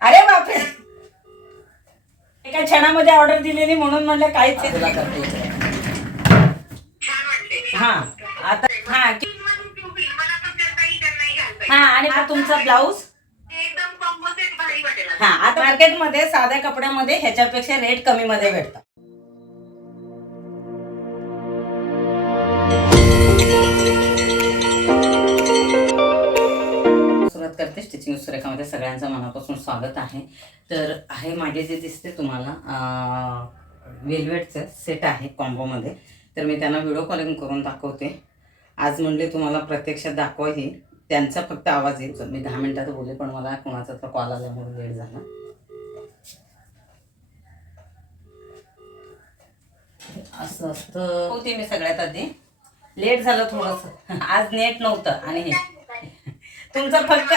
अरे बापरे. एका क्षणामध्ये ऑर्डर दिलेली म्हणून म्हणलं काहीच हा. आता हा हा. आणि हा तुमचा ब्लाऊज. हा आता मार्केटमध्ये साध्या कपड्यामध्ये ह्याच्यापेक्षा रेट कमी मध्ये भेटतात. सगळ्यांचं मनापासून स्वागत आहे. तर आहे मागे जे दिसते तुम्हाला वेलवेटचं सेट आहे कॉम्बोमध्ये तर मी त्यांना व्हिडिओ कॉलिंग करून दाखवते. आज म्हणले तुम्हाला प्रत्यक्षात दाखवा ही. त्यांचा फक्त आवाज येईल. मी दहा मिनिटात बोलले पण मला कोणाचा तर कॉल आल्यामुळे लेट झाला. असं असतं. होते मी सगळ्यात आधी. लेट झालं थोडंसं. आज नेट नव्हतं. आणि हे. तुमचं फक्त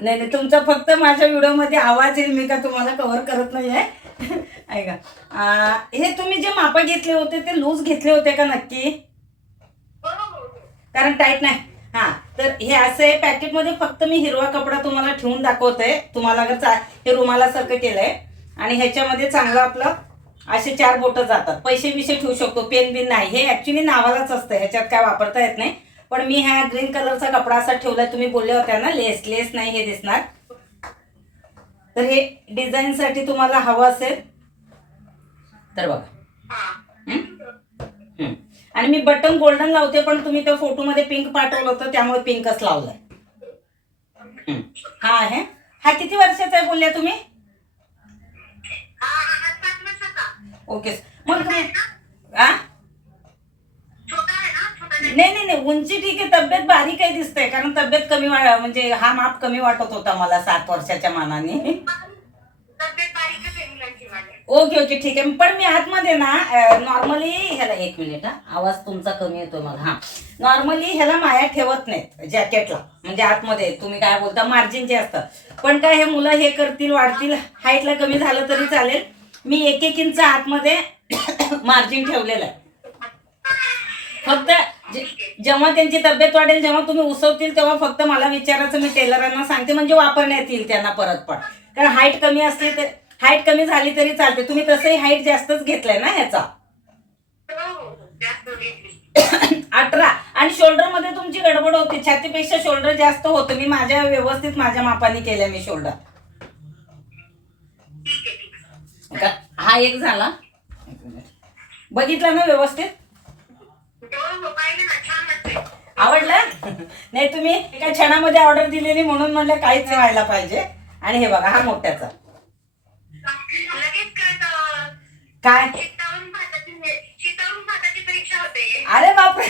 नाही नाही तुमचा फक्त माझ्या व्हिडिओमध्ये आवाज येईल मी का तुम्हाला कव्हर करत नाही आहे? ऐका. हे तुम्ही जे माप घेतले होते ते लूज घेतले होते का नक्की. कारण टाईट नाही. हा तर हे असं आहे पॅकेटमध्ये फक्त मी हिरवा कपडा तुम्हाला ठेवून दाखवते. तुम्हाला जर चा- हे रुमालासारखं केलंय. आणि ह्याच्यामध्ये चांगलं आपलं असे चार बोटं जातात. पैसे बिशे ठेवू शकतो पेन बिन नाही. हे ऍक्च्युली नावालाच असतं ह्याच्यात काय वापरता येत नाही. पण मी ह्या ग्रीन कलरचा कपडा असा ठेवलाय तुम्ही बोलले होत्या ना लेस लेस नाही हे दिसणार तर हे डिझाईन साठी तुम्हाला हवं असेल तर बघा हा. हम्म. आणि मी बटन गोल्डन लावते पण तुम्ही त्या फोटोमध्ये पिंक पाठवलं होतं त्यामुळे पिंकच लावलंय. हा आहे हा किती वर्षाचा आहे बोलल्या तुम्ही हा, हा, हा. ओके मग तुम्ही हा नाही. नाही नाही. उंची ठीक आहे तब्येत बारीक आहे दिसते कारण तब्येत कमी वा म्हणजे हा माप कमी वाटत होता मला सात वर्षाच्या मानाने. तब्येत बारीकच आहे मुलांची माझी. ओके ओके ठीक आहे. पण मी आतमध्ये ना नॉर्मली ह्याला एक मिनिट हा. आवाज तुमचा कमी येतोय मला हा. नॉर्मली ह्याला माया ठेवत नाहीत जॅकेटला म्हणजे आतमध्ये. तुम्ही काय बोलता मार्जिन जे असतं. पण काय हे मुलं हे करतील वाढतील हाईटला कमी झालं तरी चालेल. मी एक एक इंच आतमध्ये मार्जिन ठेवलेलं आहे. फक्त जेव्हा त्यांची तब्येत वाढेल जेव्हा तुम्ही उसवतील तेव्हा फक्त मला विचारायचं मी टेलरांना सांगते म्हणजे वापरण्यात येईल त्यांना परत पण. कारण हाईट कमी असली तर हाईट कमी झाली तरी चालते. तुम्ही तसंही हाईट जास्तच घेतलाय ना ह्याचा. अठरा. आणि शोल्डरमध्ये तुमची गडबड होती. छातीपेक्षा शोल्डर जास्त होतं. मी माझ्या व्यवस्थित माझ्या मापाने केलं मी शोल्डर हा एक झाला. बघितलं ना व्यवस्थित हो, हो, पाहिलं ना, छान वाटतंय. आवडलं? नाही तुम्ही एका क्षणामध्ये ऑर्डर दिलेली म्हणून म्हणलं काहीच व्हायला पाहिजे. आणि हे बघा हा मोठ्याचा. काय? अरे बापरे.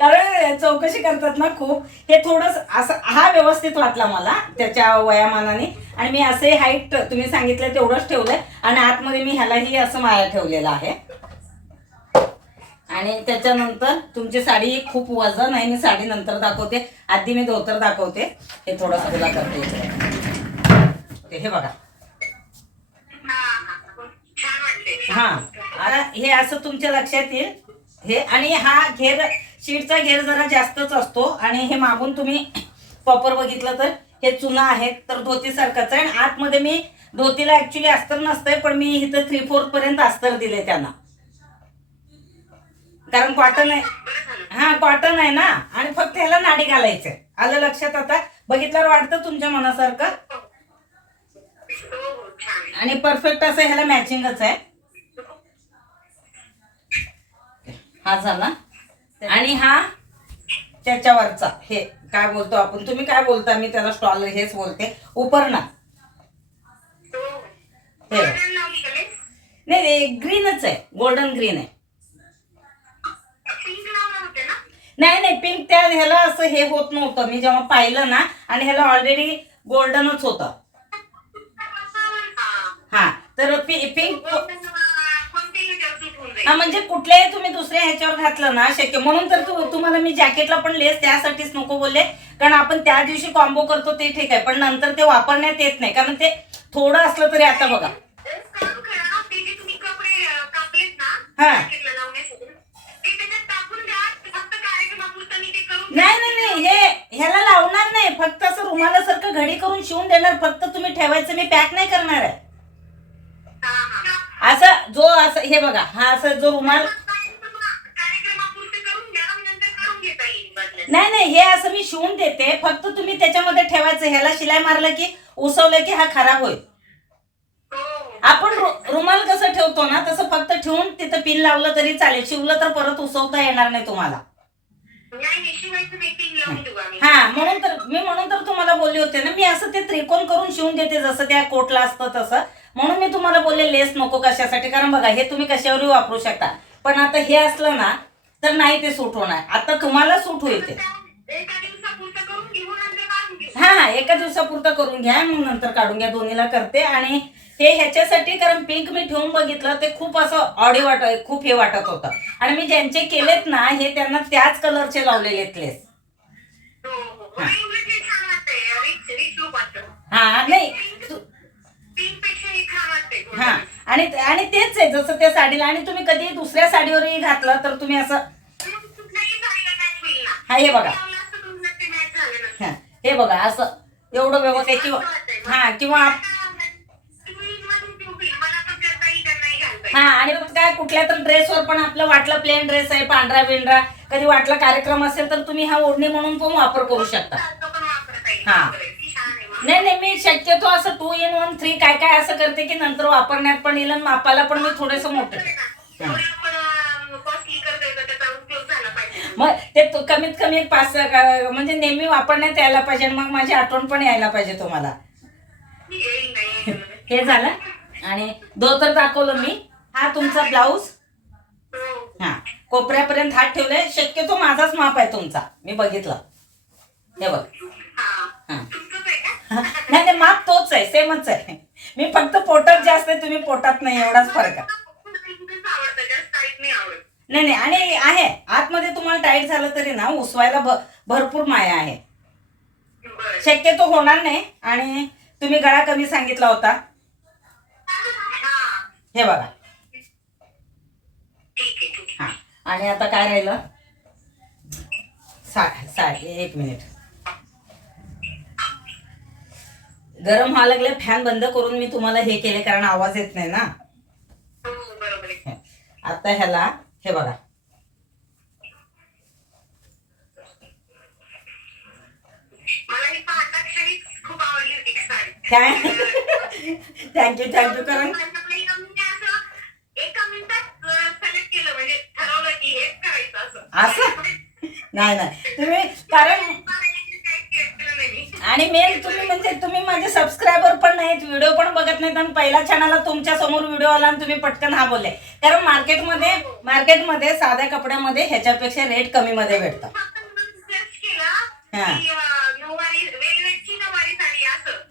कारण चौकशी करतात ना खूप. हे थोडस असं हा व्यवस्थित वाटला मला त्याच्या वयामानाने. आणि मी असे हाईट तुम्ही सांगितलं तेवढंच ठेवलंय. आणि आतमध्ये मी ह्यालाही असं माया ठेवलेलं आहे. आणि त्याच्यानंतर तुमची साडी खूप वजन आहे मी साडी नंतर दाखवते. आधी मी धोतर दाखवते. हे थोडंसं तुला करते हे बघा. हा आता हे असं तुमच्या लक्षात येईल. हे आणि हा घेर शीटचा घेर जरा जास्तच असतो आणि हे मागून तुम्ही प्रॉपर बघितलं तर हे चुना आहे तर धोतीसारखंच आहे. आणि आतमध्ये मी धोतीला ऍक्च्युली अस्तर नसतंय पण मी इथं थ्री फोर्थ पर्यंत अस्तर दिले त्यांना. कारण कॉटन आहे. हा कॉटन आहे ना? आणि फक्त ह्याला नाडी घालायचंय. आलं लक्षात आता? बघितल्यावर वाटतं तुमच्या मनासारखं. आणि परफेक्ट असं ह्याला मॅचिंगच आहे. हा झाला. आणि हा त्याच्यावरचा. हे काय बोलतो आपण? तुम्ही काय बोलता? मी त्याला स्टॉल हेच बोलते. उपरणा. हो. हे नाही ग्रीनच आहे. गोल्डन ग्रीन आहे पिंक लावणार होते ना नाही नाही पिंक त्या ह्याला असं हे होत नव्हतं. मी जेव्हा पाहिलं ना आणि ह्याला ऑलरेडी गोल्डनच होतं. हा तर पि पिंक हा म्हणजे कुठल्याही तुम्ही दुसऱ्या ह्याच्यावर घातलं ना शक्य म्हणून तर तू तुम्हाला मी जॅकेटला पण लेस त्यासाठीच नको बोलले. कारण आपण त्या दिवशी कॉम्बो करतो ते ठीक आहे. पण नंतर ते वापरण्यात येत नाही. कारण ते थोडं असलं तरी आता बघा. हा. जॅकेटला लावण्यासाठी, ते त्याच्यात टाकून द्या. फक्त कार्यक्रमापुरतं मी ते रुमालासारखं घडी करून शिवून देणार फक्त तुम्ही ठेवायचं मी पॅक नाही करणार आहे. असं जो असं हे बघा हा असं जो रुमाल. नाही नाही हे असं मी शिवून देते फक्त तुम्ही त्याच्यामध्ये ठेवायचं ह्याला शिलाई मारलं की उसवलं की हा खराब होईल. आपण रुमाल कसं ठेवतो ना तसं फक्त ठेवून तिथं पिन लावलं तरी चालेल शिवलं तर परत उसवता येणार नाही तुम्हाला हा. म्हणून तर मी म्हणून तर तुम्हाला बोलले होते ना मी असं ते त्रिकोण करून शिवून देते जसं त्या कोटला असतं तसं. म्हणून मी तुम्हाला बोलले लेस नको कशासाठी? कारण बघा हे तुम्ही कशावरही वापरू शकता. पण आता हे असलं ना तर नाही ते सूट होणार. आता तुम्हाला सूट होईल ते. हा हा एका दिवसापुरतं करून घ्या मग नंतर काढून घ्या. दोन्हीला करते आणि हे ह्याच्यासाठी कारण पिंक मी ठेवून बघितलं ते खूप असं ऑडी वाट खूप हे वाटत होतं आणि मी ज्यांचे केलेत ना हे त्यांना त्याच कलरचे लावलेले लेस हो, हो. हे वाटतं. हा नाही हे आणि आणि तेच आहे जसं त्या साडीला आणि तुम्ही कधी दुसऱ्या साडीवरही घातलं तर तुम्ही असं. हा, हे बघा. हा, हे बघा असं एवढं व्यवस्थित किंवा हा किंवा आप- तुम्ही म्हणून देऊ होईल. मला पण करता येईल, त्यांनाही घालता येईल. हा आणि मग काय कुठल्या तर ड्रेसवर पण आपलं वाटलं प्लेन ड्रेस आहे पांढरा बिंढरा कधी वाटलं कार्यक्रम असेल तर तुम्ही हा ओढणी म्हणून पण वापर करू शकता. हा. नाही नाही मी शक्यतो असं टू इन वन थ्री काय काय असं करते की नंतर वापरण्यात पण येईल आणि मापाला पण मी थोडस मोठं. मग ते कमीत कमी एक पाच सहा- म्हणजे नेहमी वापरण्यात यायला पाहिजे आणि मग माझी आठवण पण यायला पाहिजे तुम्हाला. हे झालं आणि धोतर दाखवलं मी हा तुमचा ब्लाऊज? हा कोपऱ्यापर्यंत हात ठेवलाय. शक्यतो माझाच माप आहे तुमचा. मी बघितलं. हे बघ. हा. नाही नाही माप तोच आहे. सेमच आहे. मी फक्त पोटात जास्त आहे तुम्ही पोटात नाही. एवढाच फरक आहे. नाही नाही आणि आहे. आतमध्ये तुम्हाला टाईट झालं तरी ना उसवायला भरपूर माया आहे. शक्यतो होणार नाही. आणि तुम्ही गळा कमी सांगितला होता. हे बघा ठीक आहे, ठीक आहे. हा आणि आता काय राहिलं सा साडी एक मिनिट गरम व्हायला लागले फॅन बंद करून मी तुम्हाला हे केले कारण आवाज येत नाही ना. आता ह्याला हे बघा. काय थँक्यू थँक्यू कारण माझ्याकडे एका मिनिटात असं- एका मिनिटात select केलं म्हणजे ठरवलं की हेच करायचं असं. नाही नाही तुम्ही कारण. आणि मेन तुम्ही म्हणजे तुम्ही माझे सबस्क्रायबर पण नाहीत व्हिडिओ पण बघत नाहीत आणि पहिल्या क्षणाला तुमच्यासमोर व्हिडिओ आला आणि तुम्ही पटकन हा बोलले कारण मार्केटमध्ये मार्केटमध्ये साध्या कपड्यामध्ये ह्याच्यापेक्षा रेट कमी मध्ये भेटतं फक्त मी search केलं हा.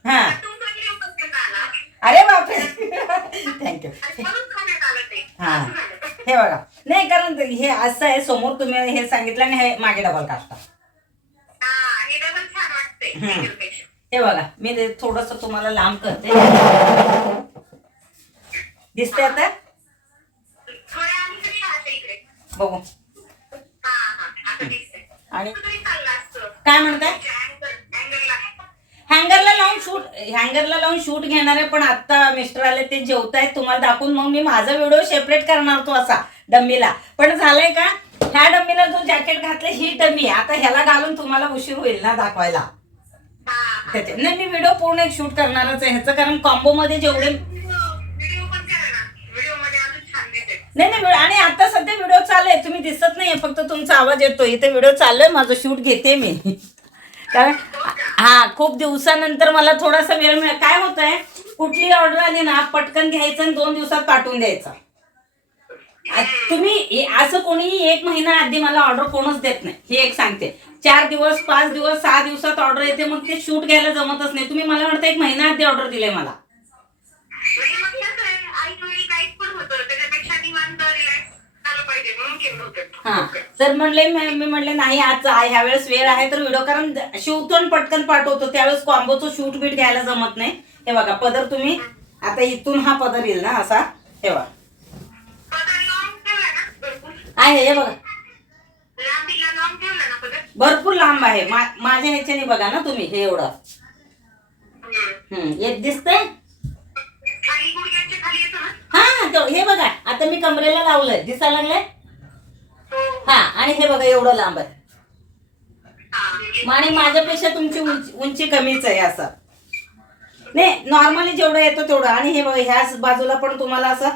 हा. अरे बापरे थँक्यू हा. हे बघा नाही कारण हे असं आहे समोर तुम्ही हे सांगितलं आणि हे मागे डबल काढता हा, डबल छान वाटतंय हम्म. single-पेक्षा. बघा मी थोडस तुम्हाला लांब करते दिसते आता थोड्या आधी तरी राहते इकडे. बघू हा, हा, आता दिसतंय. आणि कुठेतरी चाललं असतं. काय म्हणताय ला. हँगरला लावून शूट हँगरला लावून शूट घेणार आहे पण आता मिस्टर आले ते जेवतायत तुम्हाला दाखवून मग मी माझा व्हिडिओ सेपरेट करणार तो असा डम्मीला. पण झालंय का ह्या डम्मीला जो जॅकेट घातले ही डम्मी. आता ह्याला घालून तुम्हाला उशीर होईल ना दाखवायला. त्याचे नाही मी व्हिडिओ पूर्ण एक शूट करणारच आहे. ह्याचं कारण कॉम्बो मध्ये जेवढे नाही नाही आणि आता सध्या व्हिडिओ चालू आहे. तुम्ही दिसत नाहीये फक्त तुमचा आवाज येतो इथे व्हिडिओ चालू आहे. माझं शूट घेते मी. कारण हा खूप दिवसानंतर मला थोडासा वेळ मिळेल काय होत आहे कुठली ऑर्डर आली ना पटकन घ्यायचं आणि दोन दिवसात पाठवून द्यायचं. तुम्ही असं कोणीही एक महिना आधी मला ऑर्डर कोणच देत नाही. हे एक सांगते. चार दिवस पाच दिवस सहा दिवसात ऑर्डर येते मग ते शूट घ्यायला जमतच नाही. तुम्ही मला वाटतं एक महिना आधी ऑर्डर दिले मला. हा. तर म्हणले मी म्हणले नाही आज ह्या वेळेस वेळ आहे तर व्हिडिओ कारण शिवतून पटकन पाठवतो. त्यावेळेस कॉम्बोचं शूट बीट घ्यायला जमत नाही. हे बघा पदर तुम्ही आता इथून हा पदर येईल ना असा. हे बघा पदर long ठेवला ना भरपूर? आहे हे बघा? भरपूर लांब आहे. माझ्या ह्याच्याने बघा ना तुम्ही हे एवढं. हम्म, येत दिसतंय हा हे बघा. आता मी कमरेला लावलंय. दिसायला लागलंय? हो. हा आणि हे बघा एवढं लांब आहे. आणि माझ्यापेक्षा तुमची उंची उंची कमीच आहे असं. नाही नॉर्मली जेवढं येतं तेवढं. आणि हे बघा ह्याच बाजूला पण तुम्हाला असं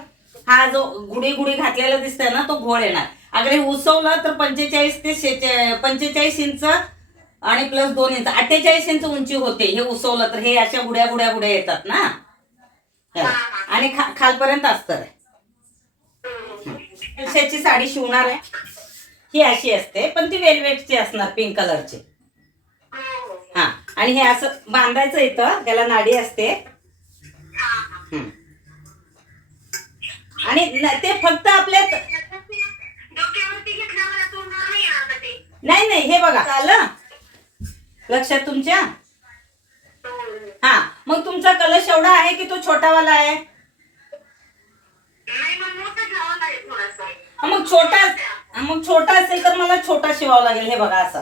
हा जो गुढी गुढी घातलेला दिसतंय ना तो घोळ येणार. अगर हे उसवलं तर पंचेचाळीस ते शेचे पंचेचाळीस इंच आणि प्लस दोन इंच. अठ्ठेचाळीस इंच उंची होते. हे उसवलं तर हे अशा गुड्या गुड्या गुड्या येतात ना. आणि खा खालपर्यंत आहे अशाची साडी शिवणार आहे. ही अशी असते. पण ती वेलवेटची असणार पिंक कलरची हो. हा आणि हे असं बांधायचं इथं. त्याला नाडी असते. आणि ते फक्त आपल्या डोक्यावरती घेतल्यावर तो नाही येणार का ते नाही नाही हे बघा. आलं लक्षात तुमच्या? हो. मग तुमचा कलश एवढा आहे की तो छोटावाला आहे? मग हा, छोटा मग छोटा असेल तर मला छोटा शिवावा लागेल हे बघा असं.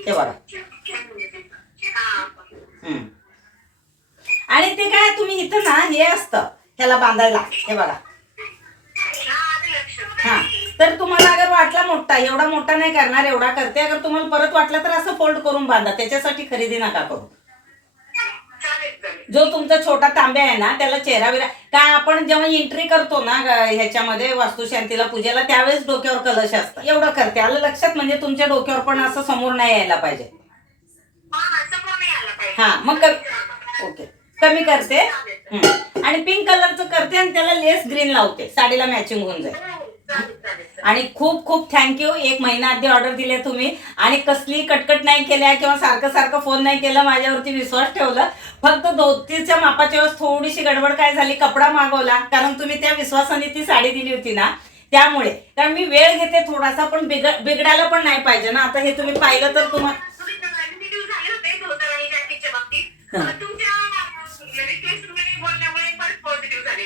हे बघा. हा हम्म. आणि ते काय तुम्ही इथं ना हे असतं ह्याला बांधायला. हे बघा. तर तुम्हाला अगर वाटला मोठा एवढा मोठा नाही करणार एवढा करते. अगर तुम्हाला परत वाटला तर असं फोल्ड करून बांधा. त्याच्यासाठी खरेदी नका करू. जो तुमचा छोटा तांब्या आहे ना त्याला चेहरा बिरा काय आपण जेव्हा एंट्री करतो ना ह्याच्यामध्ये वास्तुशांतीला पूजेला त्यावेळेस डोक्यावर कलश असतं. एवढं करते. आलं लक्षात? म्हणजे तुमच्या डोक्यावर पण असं समोर नाही यायला पाहिजे. हा मग कमी ओके. कमी करते. आणि पिंक कलरचं करते आणि त्याला लेस ग्रीन लावते. साडीला मॅचिंग होऊन जाईल. आणि खूप खूप थँक्यू एक महिना आधी ऑर्डर दिली तुम्ही. आणि कसली कटकट नाही केल्या किंवा सारखं सारखं फोन नाही केला माझ्यावरती विश्वास ठेवला. फक्त धोतीच्या मापाच्या वेळेस थोडीशी गडबड काय झाली कपडा मागवला. कारण तुम्ही त्या विश्वासाने ती साडी दिली होती ना. त्यामुळे. कारण मी वेळ घेते थोडासा पण बिघड बिघडायला पण नाही पाहिजे ना. आता हे तुम्ही पाहिलं तर तुम्हाला.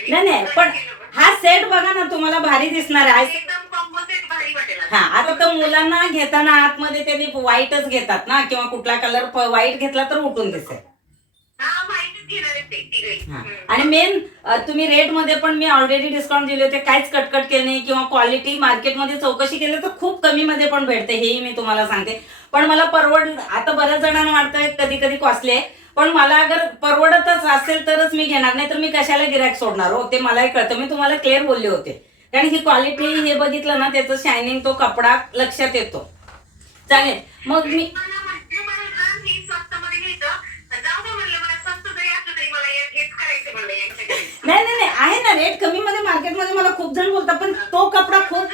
नाही नाही. पण हा सेट बघा ना तुम्हाला भारी दिसणार आहे. एकदम कॉम्पोजिट भारी वाटेल. हा आता तर मुलांना घेताना आतमध्ये त्यांनी व्हाईटच घेतात ना किंवा कुठला कलर व्हाईट घेतला तर उठून दिसेल. हा माहितीच घेणार आहेत ते तिघे हा. आणि मेन तुम्ही रेटमध्ये पण मी ऑलरेडी डिस्काउंट दिले होते काहीच कटकट केले नाही किंवा क्वालिटी मार्केटमध्ये चौकशी केली तर खूप कमी मध्ये पण भेटते हेही मी तुम्हाला सांगते. पण मला परवड आता बऱ्याच जणांना वाटतंय कधी कधी कॉस्टली आहे. पण मला अगर परवडतच असेल तरच मी घेणार नाही तर मी कशाला गिरायक सोडणार हो? ते मलाही कळतं. मी तुम्हाला क्लिअर बोलले होते. कारण ही क्वालिटी हे बघितलं ना त्याचं शायनिंग तो कपडा लक्षात येतो. चालेल. मग मी नाही नाही नाही. आहे ना रेट कमी मध्ये मार्केटमध्ये मला खूप जण बोलतात पण तो कपडा खूप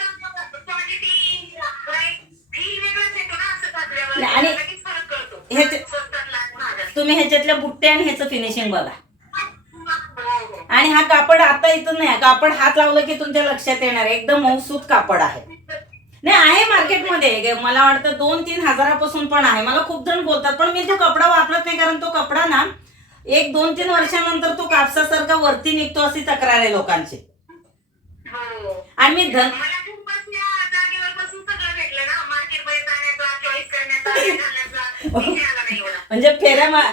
आणि तुम्ही ह्याच्यातल्या बुट्टे आणि ह्याचं फिनिशिंग बघा. आणि हा कापड आता इथं नाही कापड हात लावलं की तुमच्या लक्षात येणार एकदम मौसूद कापड आहे. नाही आहे मार्केटमध्ये मला वाटतं दोन तीन हजारापासून पण आहे. मला खूप जण बोलतात पण मी तो कपडा वापरत नाही कारण तो कपडा ना एक दोन तीन वर्षानंतर तो कापसासारखा वरती निघतो अशी तक्रार आहे लोकांची. आणि मी धन हे म्हणजे फेऱ्या मा-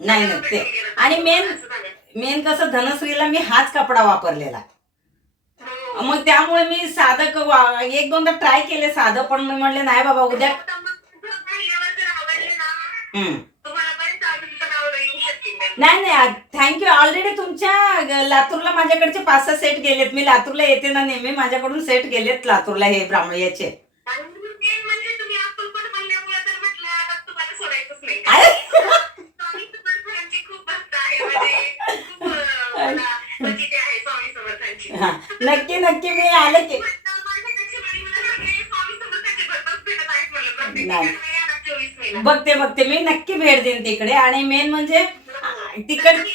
नाही नाही, ते आणि मेन. मेन कसं धनश्रीला मी हाच कपडा वापरलेला. हो. मग त्यामुळे मी साधं एक दोनदा ट्राय केले साधं पण मी म्हणले नाही बाबा उद्या आता मग तुझं पाहिल्यावर जर आवडले ना हम्म. तुम्हाला बरेच अजून नाव येऊ शकतील नाही नाही थँक्यू ऑलरेडी तुमच्या लातूरला माझ्याकडचे पाच सहा सेट गेलेत. मी लातूरला येते ना नेहमी. माझ्याकडून सेट गेलेत लातूरला हे ब्राह्मण याचे म्हणजे म्हणजे हा नक्की नक्की मी आले की म्हटलं, माझ्यापेक्षा बरी मला सगळे स्वामी समर्थांचे भक्तच भेटत आहेत म्हणलं. प्रत्येक नाही. ठिकाणी या ना 24 मेला. बघते बघते. मी नक्की भेट देईन तिकडे. आणि मेन म्हणजे तिकड म्हणजे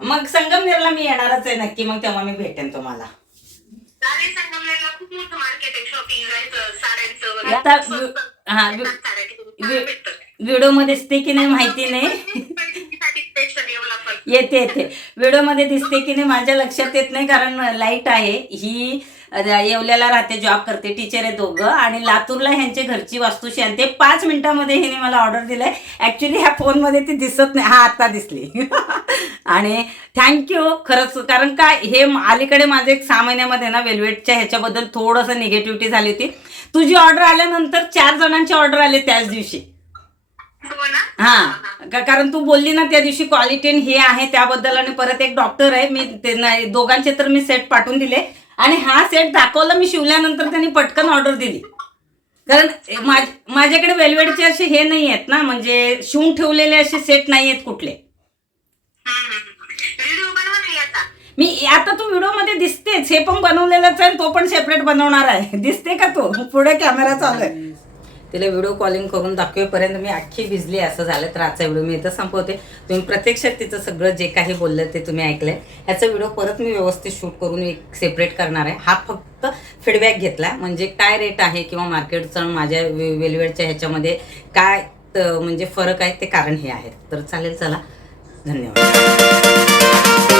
मग संगमनेरला मी येणारच आहे नक्की मग तेव्हा मी भेटेन तुम्हाला. आता हा, वि- साड्या तिकडे वि- भेटतात. व्हिडिओमध्ये दिसते की नाही माहिती नाही. येते येते. व्हिडिओमध्ये दिसते की नाही माझ्या लक्षात येत नाही कारण लाइट आहे. ही येवल्याला राहते जॉब करते टीचर आहे दोघं. आणि लातूरला ह्यांच्या घरची वास्तूशी आणि ते पाच मिनिटामध्ये हिने मला ऑर्डर दिलाय. ॲक्च्युली ह्या फोनमध्ये ती दिसत नाही. हा आता दिसली. आणि थँक्यू खरंच कारण काय हे अलीकडे माझे एक सहा महिन्यामध्ये ना वेल्वेटच्या ह्याच्याबद्दल थोडंसं निगेटिव्हिटी झाली होती. तुझी ऑर्डर आल्यानंतर चार जणांची ऑर्डर आले त्याच दिवशी. हो ना? हा. का- कारण तू बोलली ना त्या दिवशी क्वालिटी हे आहे त्याबद्दल. आणि परत एक डॉक्टर आहे. मी ते नाही- दोघांचे तर मी सेट पाठवून दिले. आणि हा सेट दाखवला मी शिवल्यानंतर त्यांनी पटकन ऑर्डर दिली. कारण माझ- माझ्याकडे वेलवेडचे असे हे नाही आहेत ना म्हणजे शिवून ठेवलेले असे सेट नाही आहेत कुठले. मी आता तू व्हिडिओमध्ये दिसतेच हे पण बनवलेलंच आहे आणि तो पण सेपरेट बनवणार आहे. दिसते का तो? पुढे कॅमेरा चालू आहे. तिला व्हिडिओ कॉलिंग करून दाखवेपर्यंत मी अख्खी भिजली असं झालं तर आजचा व्हिडिओ मी इथं संपवते. तुम्ही प्रत्यक्षात तिचं सगळं जे काही बोललं ते तुम्ही ऐकलंय. ह्याचा व्हिडिओ परत मी व्यवस्थित शूट करून एक सेपरेट करणार आहे. हा फक्त फीडबॅक घेतला म्हणजे काय रेट आहे किंवा मार्केटचं माझ्या वे- वेलवेडच्या ह्याच्यामध्ये काय म्हणजे फरक आहे ते कारण हे आहे तर चालेल चला. धन्यवाद.